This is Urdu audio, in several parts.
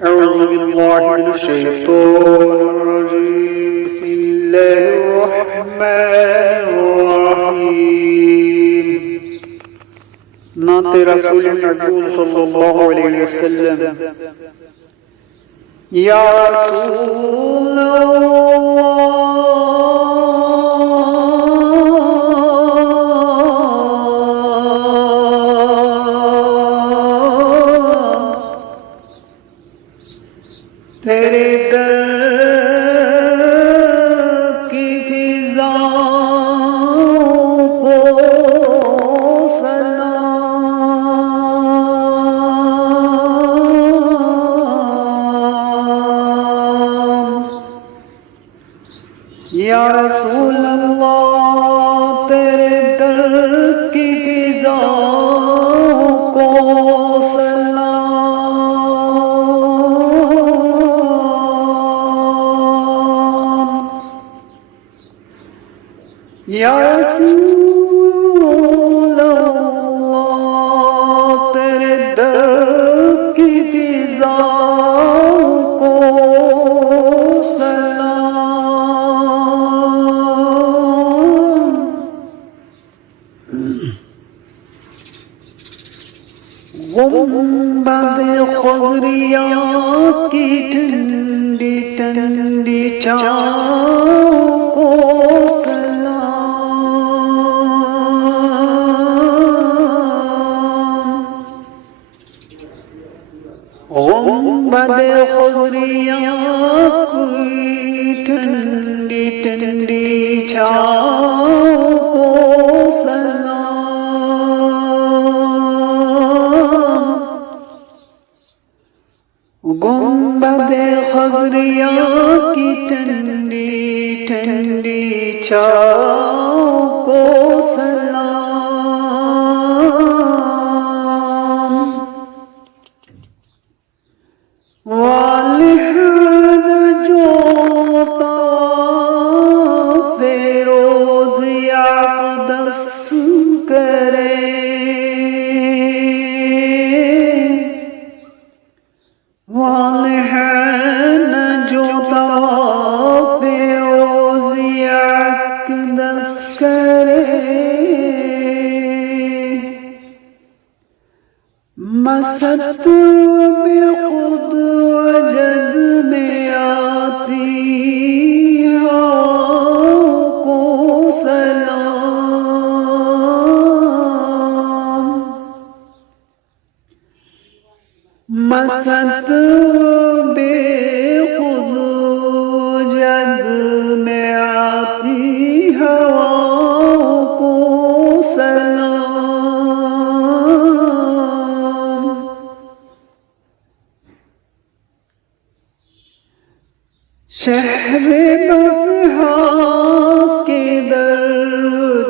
أعوذ بالله من الشيطان الرجيم بسم الله الرحمن الرحيم نعت رسول المجهول صلى الله عليه وسلم يا رسول تیرے در کی فضاؤں کو سلام یا رسول اللہ تیرے در کی فضاؤں کو یا رسول اللہ تیرے در کی فضاؤں کو سلام گنبد خضریہ کی ٹھنڈی ٹھنڈی چھاؤں کو گنبد خضریہ کی ٹھنڈی ٹھنڈی چھاؤں کو سلام گنبد خضریہ کی ٹھنڈی ٹھنڈی چھاؤں کو سلام والہد جو طواف روز اقدس کرے والہد جو طواف روز اقدس کرے مست میں خود وجد میں آتی ہواؤں کو سلام مست بے خود وجد میں آتی ہواؤں کو سلام شہر بطحا کے در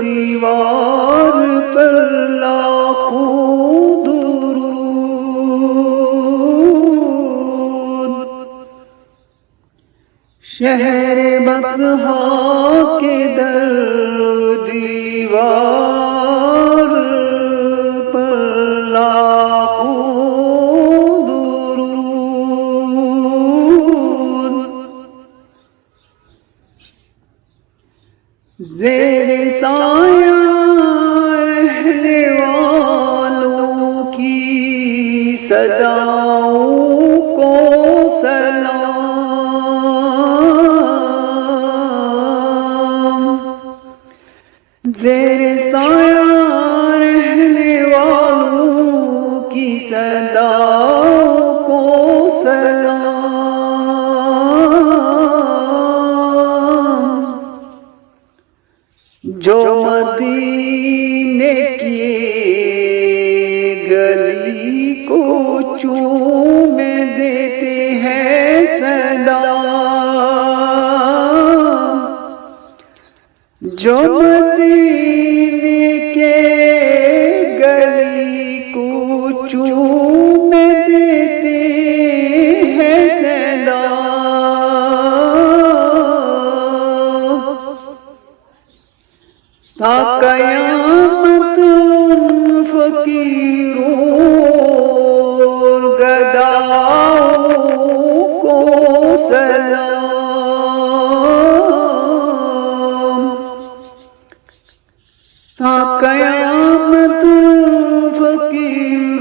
دیوار پر لاکھوں درود شہر بطحا کے در دیوار پر لاکھوں درود زیر سایہ رہنے والوں کی صداؤں کو سلام زیر سایہ رہنے والوں کی صداؤں کو سلام جو مدینے کی گلی کو چومے دیتے ہیں سلام جو مدینے کے گلی کو چومے دیتے ہیں سلام تا قیامت ان فقیروں اور گداؤں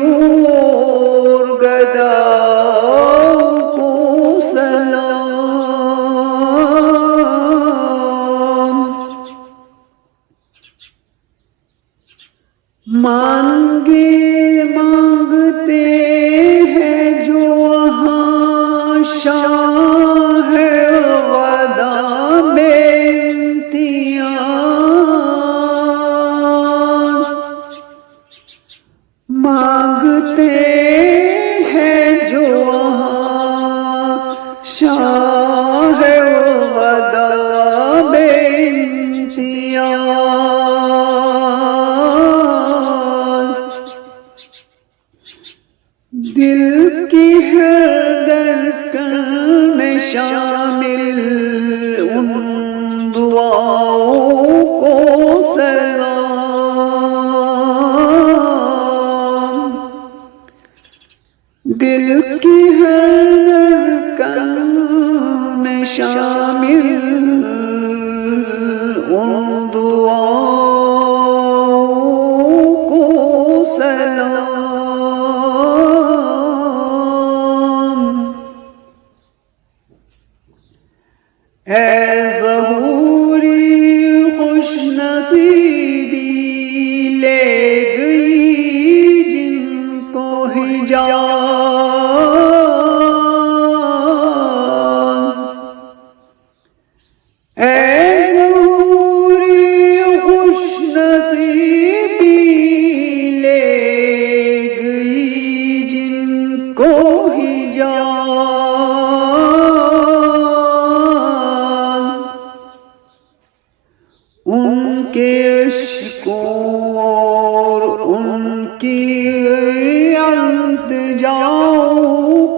اور گدا کو سلام، مانگے مانگتے ہیں جو وہاں شاہ غدا بے امتیاز، مانگتے ہیں جو وہاں شاہ غدا بے امتیاز، دل کی ہر دھڑکن میں شامل ان دعاؤں کو سلام، دل کی ہر دھڑکن میں شامل ان دعاؤں کو سلام، اے ظہوری خوش نصیبی لے گئی جن کو حجاز، اے ظہوری خوش نصیبی لے گئی جن کو حجاز، ان کے عشقوں اور ان کی التجاؤں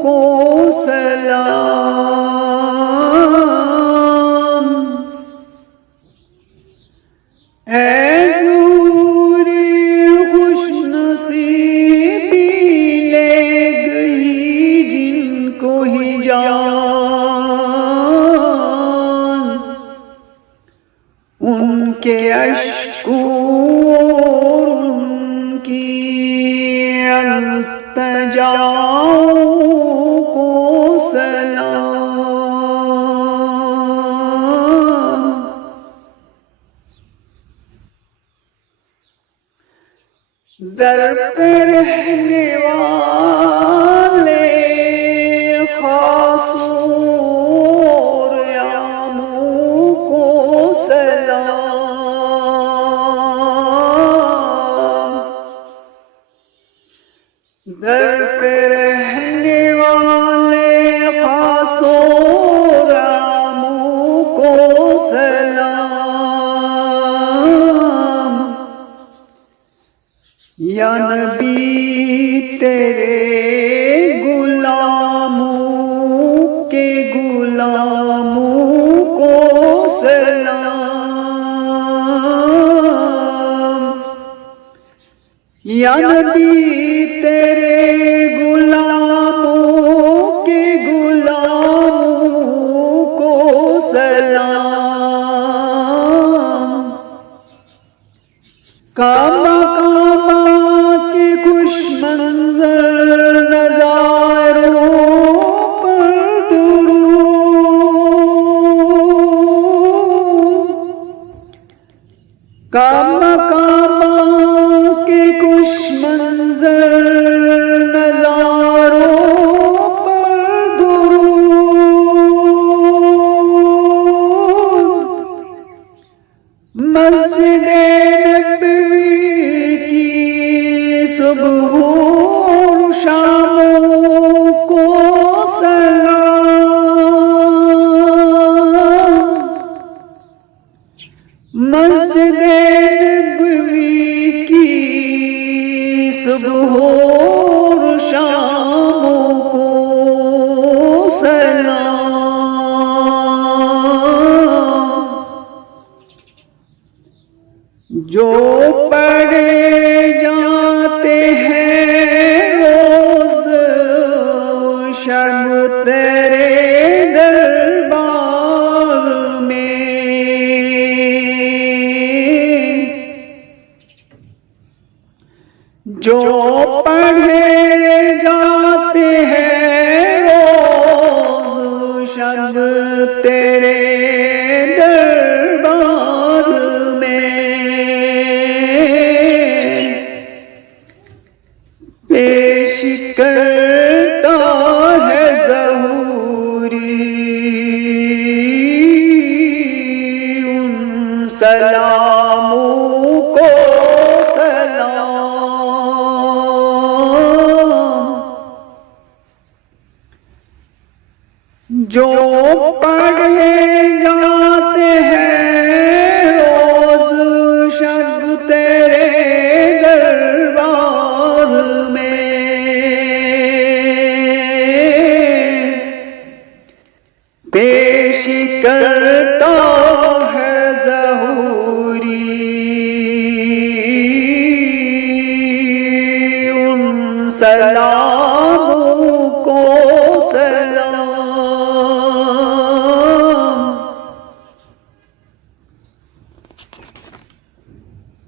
کو سلام، اے ظہوری خوش نصیبی لے گئی جن کو حجاز، ان کے اشکوں اور ان کی التجاؤں کو سلام، در پہ رہنے والے خاص اور عاموں کو سلام، در پہ رہنے والے خاص اور عاموں کو سلام، یا نبی تیرے غلاموں کے غلاموں کو سلام، یا نبی تیرے غلاموں کے غلاموں کو سلام، کعبہ کے خوش منظر نظاروں پر درود، کعبہ کے خوش منظر نظاروں پر درود، مسجد نبوی کی صبح و شاموں کو سلام، مسجد نبوی کی صبح و شاموں کو سلام، جو پڑھے جاتے ہیں روز شب تیرے دربار میں، جو پڑھے جاتے ہیں روز شب تیرے دربار میں، پیش کرتا ہے ظہوری ان سلاموں کو سلام، جو پڑھے جاتے ہیں روز شب تیرے دربار میں، پیش کرتا ہے ظہوری ان سلاموں کو سلام،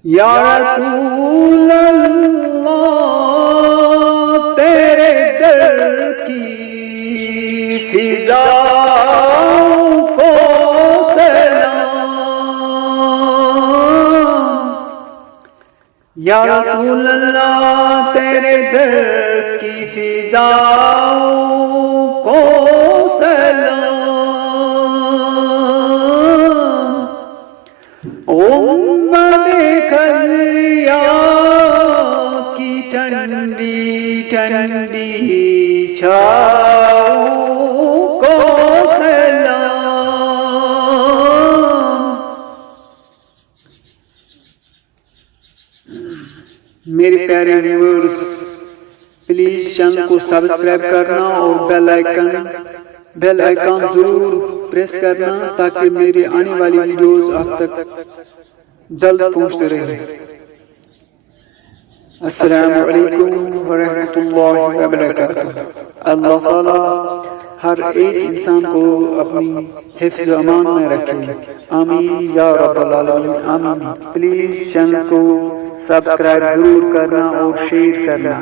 یا رسول اللہ تیرے در کی فضاؤں کو سلام، یا رسول اللہ تیرے در کی فضاؤں کو سلام، امت کھلیا کی ٹھنڈی ٹھنڈی چھاؤں کو سلام، میرے پیارے ویورز پلیز چینل کو سبسکرائب کرنا اور بیل آئیکن ضرور پریس کرنا تاکہ میری آنے والی ویڈیوز آپ تک جلد پہنچتے رہیں۔ السلام علیکم ورحمۃ اللہ وبرکاتہ۔ اللہ تعالیٰ ہر ایک انسان کو اپنی حفظ و امان میں رکھے، آمین یا رب العالمین، آمین۔ پلیز چینل کو سبسکرائب ضرور کرنا اور شیئر کرنا۔